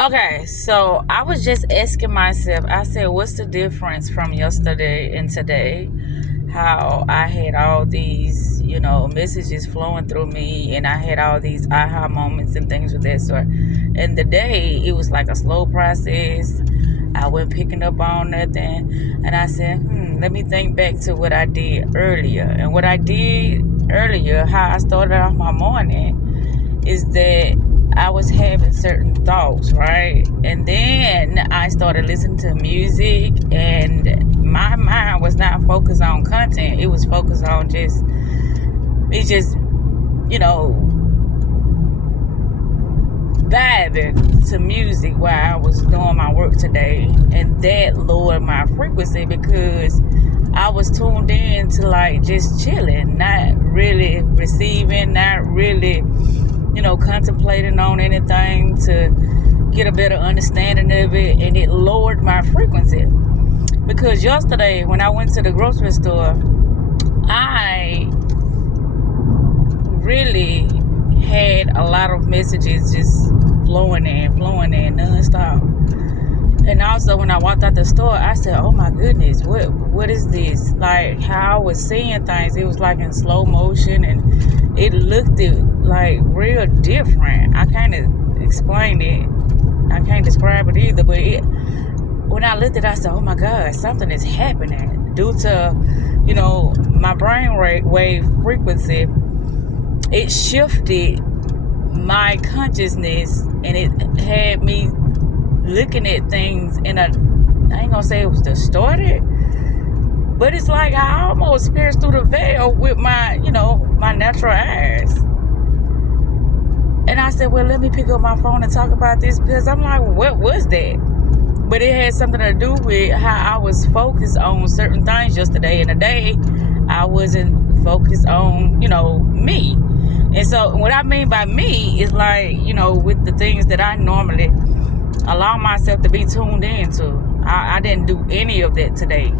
Okay, so I was just asking myself, I said, what's the difference from yesterday and today? How I had all these, messages flowing through me, and I had all these aha moments and things of that sort. And the day, it was like a slow process. I wasn't picking up on nothing. And I said, let me think back to what I did earlier. And what I did earlier, how I started off my morning, is that I was having certain thoughts, right? And then I started listening to music, and my mind was not focused on content. It was focused on vibing to music while I was doing my work today. And that lowered my frequency because I was tuned in to like just chilling, not really receiving, not really contemplating on anything to get a better understanding of it, and it lowered my frequency. Because yesterday when I went to the grocery store, I really had a lot of messages just flowing in nonstop. And also when I walked out the store, I said, oh my goodness, what is this? Like how I was seeing things, it was like in slow motion, and it looked like real different. I can't explain it. I can't describe it either, but when I looked at it, I said, oh my God, something is happening due to, my brain wave frequency. It shifted my consciousness, and it had me looking at things I ain't gonna say it was distorted, but it's like I almost pierced through the veil with my natural eyes. And I said, well, let me pick up my phone and talk about this, because I'm like, what was that? But it had something to do with how I was focused on certain things yesterday, and today I wasn't focused on, me. And so what I mean by me is like, with the things that I normally allow myself to be tuned into. I didn't do any of that today.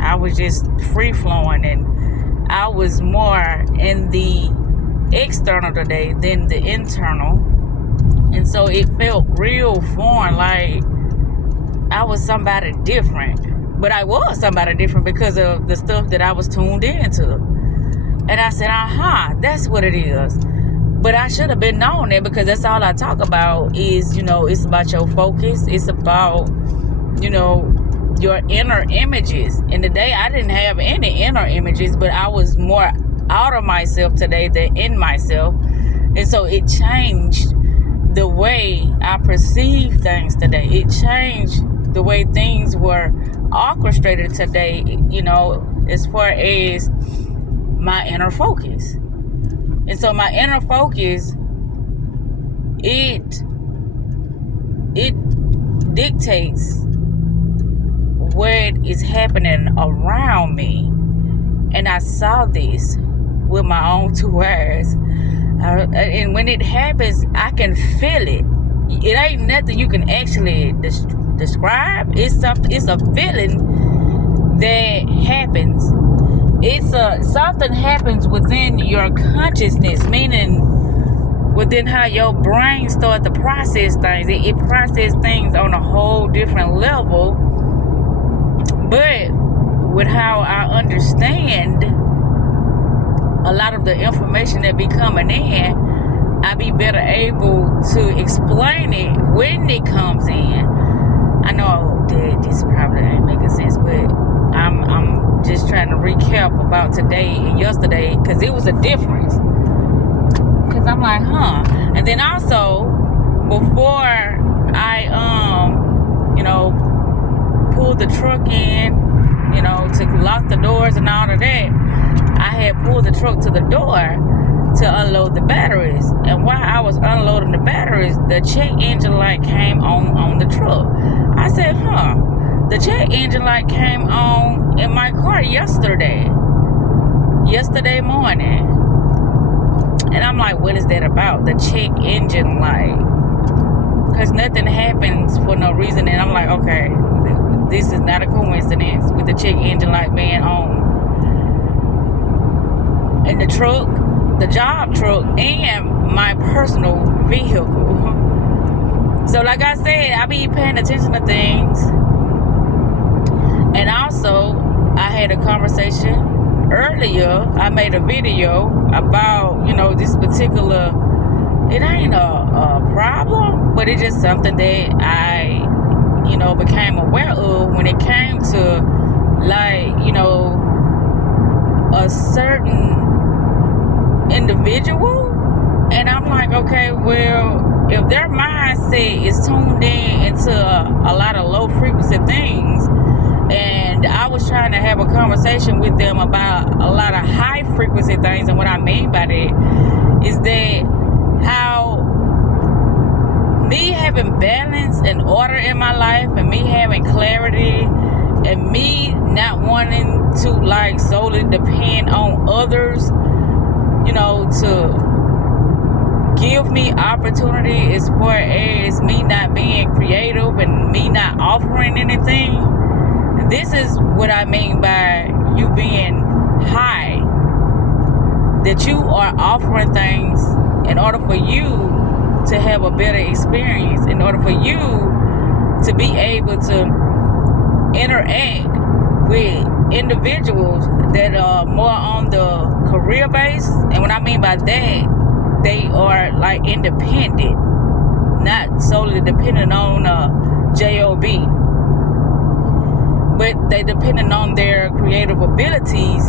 I was just free flowing, and I was more in the external today than the internal. And so it felt real foreign, like I was somebody different. But I was somebody different because of the stuff that I was tuned into. And I said, that's what it is. But I should have been knowing that, because that's all I talk about is, it's about your focus. It's about, your inner images. And today I didn't have any inner images, but I was more out of myself today than in myself. And so it changed the way I perceive things today. It changed the way things were orchestrated today, as far as my inner focus. And so my inner focus, it dictates what is happening around me. And I saw this with my own two eyes. And when it happens, I can feel it. It ain't nothing you can actually describe. It's a feeling that happens. Something happens within your consciousness, meaning within how your brain starts to process things. It processes things on a whole different level. But with how I understand a lot of the information that be coming in, I be better able to explain it when it comes in. I know that this probably ain't making sense, but I'm just trying to recap about today and yesterday, because it was a difference. Because I'm like, and then also before I pulled the truck in, to lock the doors and all of that, I had pulled the truck to the door to unload the batteries. And while I was unloading the batteries, the check engine light came on the truck. I said, the check engine light came on in my car yesterday morning. And I'm like, what is that about? The check engine light. Because nothing happens for no reason. And I'm like, okay, this is not a coincidence with the check engine light being on. And the truck, the job truck, and my personal vehicle. So like I said, I be paying attention to things. And also, I had a conversation earlier. I made a video about, this particular, it ain't a problem, but it's just something that I, became aware of when it came to, a certain individual. And I'm like, okay, well, if their mindset is tuned into a lot of low frequency things, and I was trying to have a conversation with them about a lot of high frequency things, and what I mean by that is that how me having balance and order in my life, and me having clarity, and me not wanting to solely depend on others, to give me opportunity as far as me not being creative and me not offering anything. This is what I mean by you being high. That you are offering things in order for you to have a better experience, in order for you to be able to interact with individuals that are more on the career base. And what I mean by that, they are independent, not solely dependent on job, but they dependent on their creative abilities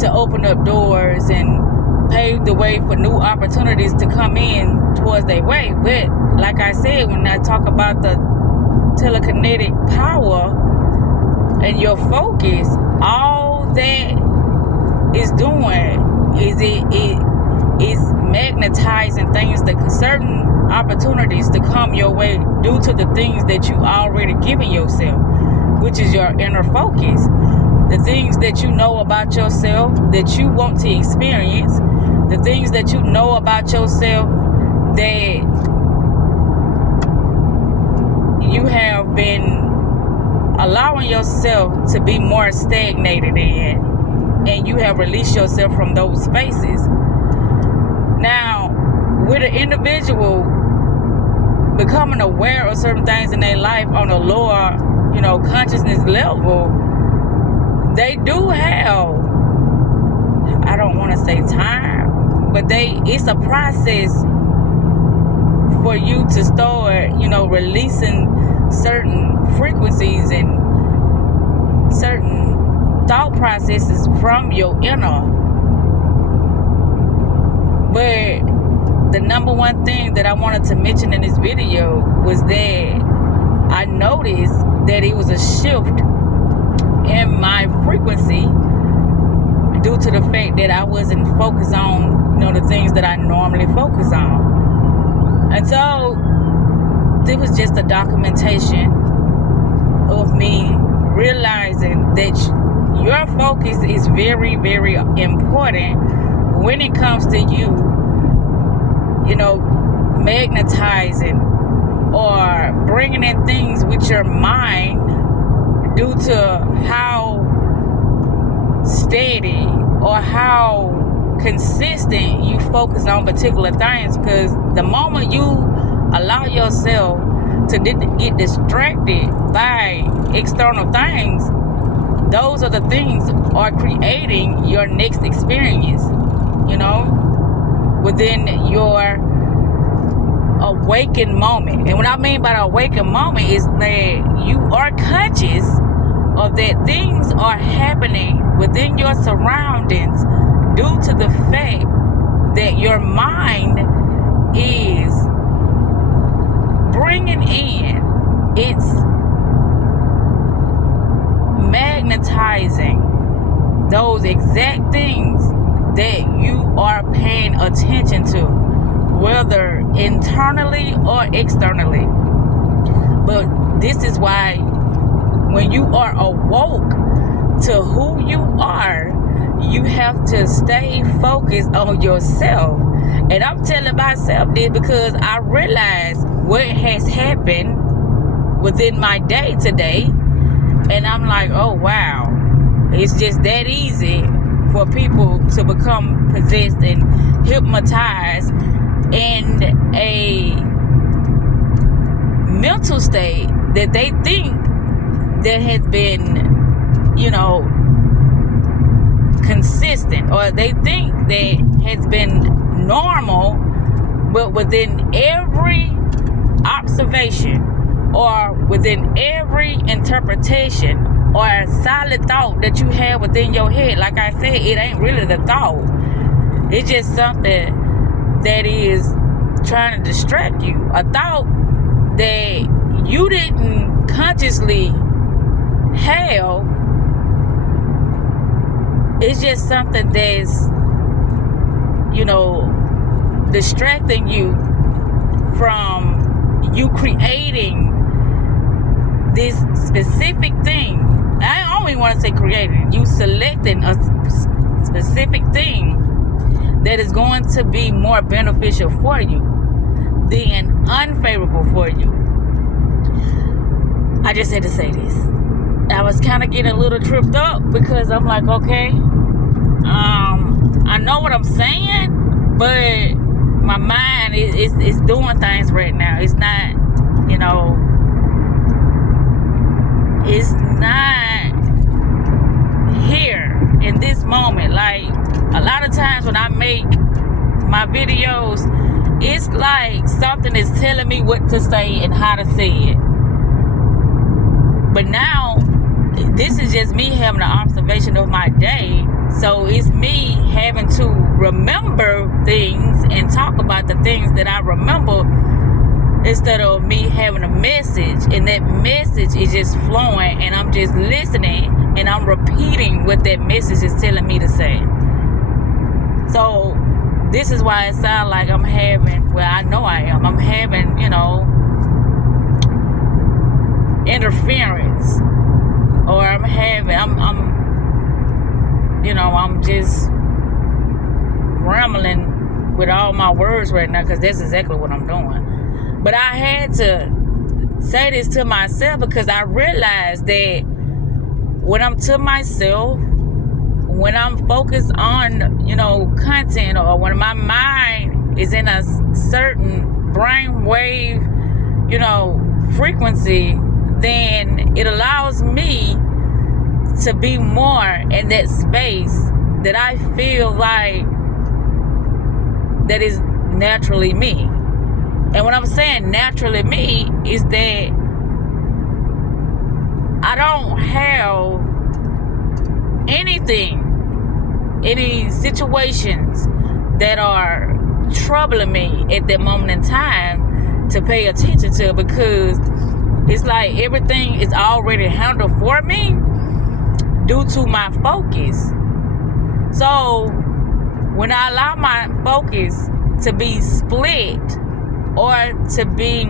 to open up doors and pave the way for new opportunities to come in towards their way. But like I said, when I talk about the telekinetic power and your focus, all that is doing is it's magnetizing things, that certain opportunities to come your way due to the things that you already given yourself, which is your inner focus. The things that you know about yourself that you want to experience, the things that you know about yourself that you have been allowing yourself to be more stagnated in, and you have released yourself from those spaces. Now, with an individual becoming aware of certain things in their life on a lower, consciousness level, they do have, I don't want to say time, but it's a process for you to start, releasing certain frequencies and certain thought processes from your inner. But the number one thing that I wanted to mention in this video was that I noticed that it was a shift in my frequency due to the fact that I wasn't focused on, the things that I normally focus on. And so it was just a documentation of me realizing that your focus is very, very important when it comes to you, magnetizing or bringing in things with your mind due to how steady or how consistent you focus on particular things. Because the moment you allow yourself to get distracted by external things, those are the things are creating your next experience, within your awakened moment. And what I mean by the awakened moment is that you are conscious of that things are happening within your surroundings due to the fact that your mind is bringing in, it's magnetizing those exact things that you are paying attention to, whether internally or externally. But this is why when you are awoke to who you are, you have to stay focused on yourself. And I'm telling myself this because I realize what has happened within my day today, and I'm like, oh wow, it's just that easy for people to become possessed and hypnotized in a mental state that they think that has been, consistent, or they think that has been normal, but within every observation or within every interpretation or a solid thought that you have within your head, like I said, it ain't really the thought. It's just something that is trying to distract you. A thought that you didn't consciously have. It's just something that's, distracting you from you creating this specific thing. I don't even want to say creating. You selecting a specific thing that is going to be more beneficial for you than unfavorable for you. I just had to say this. I was kind of getting a little tripped up because I'm like, okay, I know what I'm saying, but my mind is doing things right now. It's not, it's not here in this moment. Like, a lot of times when I make my videos, it's like something is telling me what to say and how to say it. But now, this is just me having an observation of my day. So it's me having to remember things and talk about the things that I remember, instead of me having a message, and that message is just flowing and I'm just listening and I'm repeating what that message is telling me to say. So this is why it sounds like I'm having, well, I know I am, I'm having, interference, or I'm just rambling with all my words right now, because that's exactly what I'm doing. But I had to say this to myself because I realized that when I'm to myself, when I'm focused on, content, or when my mind is in a certain brainwave, frequency, then it allows me to be more in that space that I feel like that is naturally me. And when I'm saying naturally me, is that I don't have any situations that are troubling me at that moment in time to pay attention to, because it's like everything is already handled for me due to my focus. So when I allow my focus to be split or to be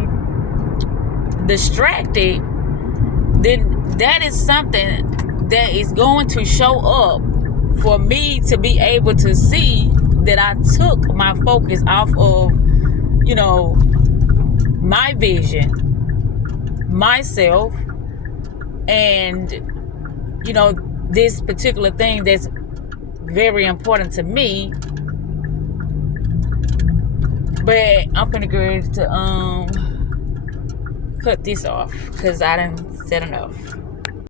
distracted, then that is something that is going to show up for me to be able to see that I took my focus off of, my vision, myself, and, this particular thing that's very important to me. But I'm gonna go to cut this off because I done said enough.